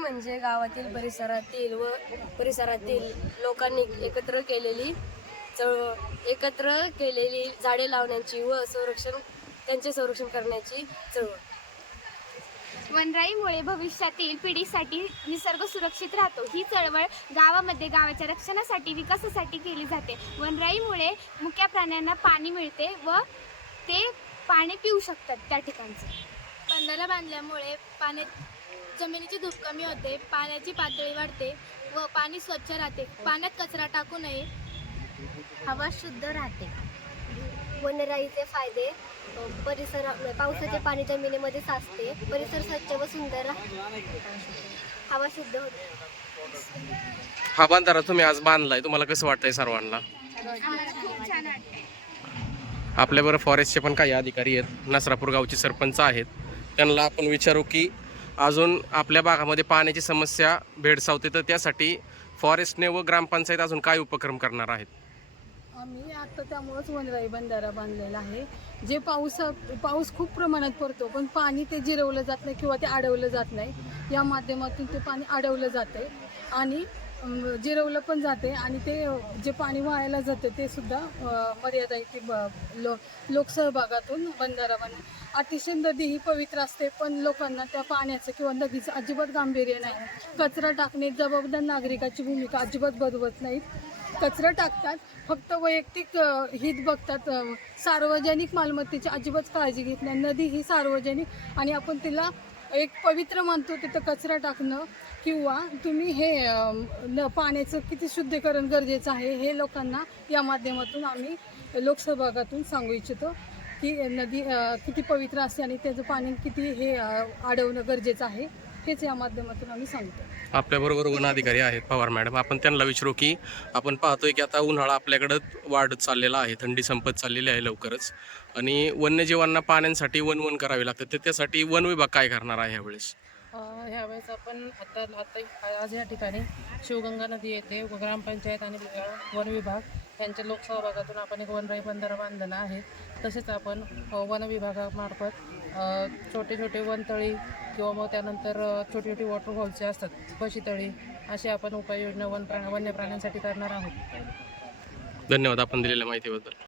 म्हणजे गावातील परिसरातील लोकांनी एकत्र केलेली झाडे लावण्याची व त्यांचे संरक्षण करण्याची चळवळ. वनराईमुळे भविष्यातील पिढीसाठी निसर्ग सुरक्षित राहतो. ही चळवळ गावामध्ये गावाच्या रक्षणासाठी, विकासासाठी केली जाते. वनराईमुळे मुक्या प्राण्यांना पाणी मिळते व ते पाणी पिऊ शकतात त्या ठिकाणचं. बंधारा बांधल्यामुळे जमिनीची धूप कमी होते, पाण्याची पातळी वाढते व पाणी स्वच्छ राहते. पाण्यात कचरा टाकू नये, हवा शुद्ध राहते. वनराईचे फायदे पावसाचे पाणी जमिनीमध्ये साचते, परिसर स्वच्छ व सुंदर राहते, हवा शुद्ध होते. हा बंधारा तुम्ही आज बांधलाय, तुम्हाला कसं वाटतंय सर्वांना? खूप छान वाटते. आपल्याबरोबर फॉरेस्टचे पण काही अधिकारी आहेत, नसरापूर गावचे सरपंच आहेत. त्यांना आपण विचारू की अजून आपल्या भागामध्ये पाण्याची समस्या भेडसावते, तर त्यासाठी फॉरेस्टने व ग्रामपंचायत अजून काय उपक्रम करणार आहेत? आम्ही आता त्यामुळेच वनराई बंधारा बांधलेला आहे. जे पाऊस खूप प्रमाणात पडतो पण पाणी ते जिरवलं जात नाही किंवा ते अडवलं जात नाही. या माध्यमातून ते पाणी अडवलं जाते आणि जिरवलं पण जाते आणि ते जे पाणी वाहायला जाते ते सुद्धा मर्यादित लोकसहभागातून बंधारा अतिशय नदी ही पवित्र असते, पण लोकांना त्या पाण्याचं किंवा नदीचं अजिबात गांभीर्य नाही. कचरा टाकणे जबाबदार नागरिकाची भूमिका अजिबात बदलत नाहीत. कचरा टाकतात, फक्त वैयक्तिक हित बघतात, सार्वजनिक मालमत्तेची अजिबात काळजी घेत नाही. नदी ही सार्वजनिक आणि आपण तिला एक पवित्र मानतो. तिथं कचरा टाकणं किंवा तुम्ही हे पाण्याचं किती शुद्धीकरण गरजेचं आहे हे लोकांना या माध्यमातून आम्ही लोकसहभागातून सांगू इच्छितो की नदी किती पवित्र असते आणि त्याचं पाणी किती हे अडवणं गरजेचं आहे, हेच या माध्यमातून आम्ही सांगतो. आपल्याबरोबर वन अधिकारी आहेत पवार मॅडम. आपण त्यांना विचारू की आपण पाहतोय की आता उन्हाळा आपल्याकडं वाढत चाललेला आहे, थंडी संपत चाललेली आहे लवकरच, आणि वन्यजीवांना पाण्यासाठी वन करावे लागतं, तर त्यासाठी वन विभाग काय करणार आहे यावेळेस? ह्यावेळेस आपण आज या ठिकाणी शिवगंगा नदी येथे ग्रामपंचायत आणि वन विभाग यांच्या लोकसहभागातून आपण एक वनराई बंधारा बांधलेला आहे. तसेच आपण वन विभागामार्फत छोटे छोटे वनतळी किंवा मग त्यानंतर छोटी छोटी वॉटरफॉल्स जे असतात, पशीतळी, असे आपण उपाययोजना वन्य प्राण्यांसाठी करणार आहोत. धन्यवाद आपण दिलेल्या माहितीबद्दल.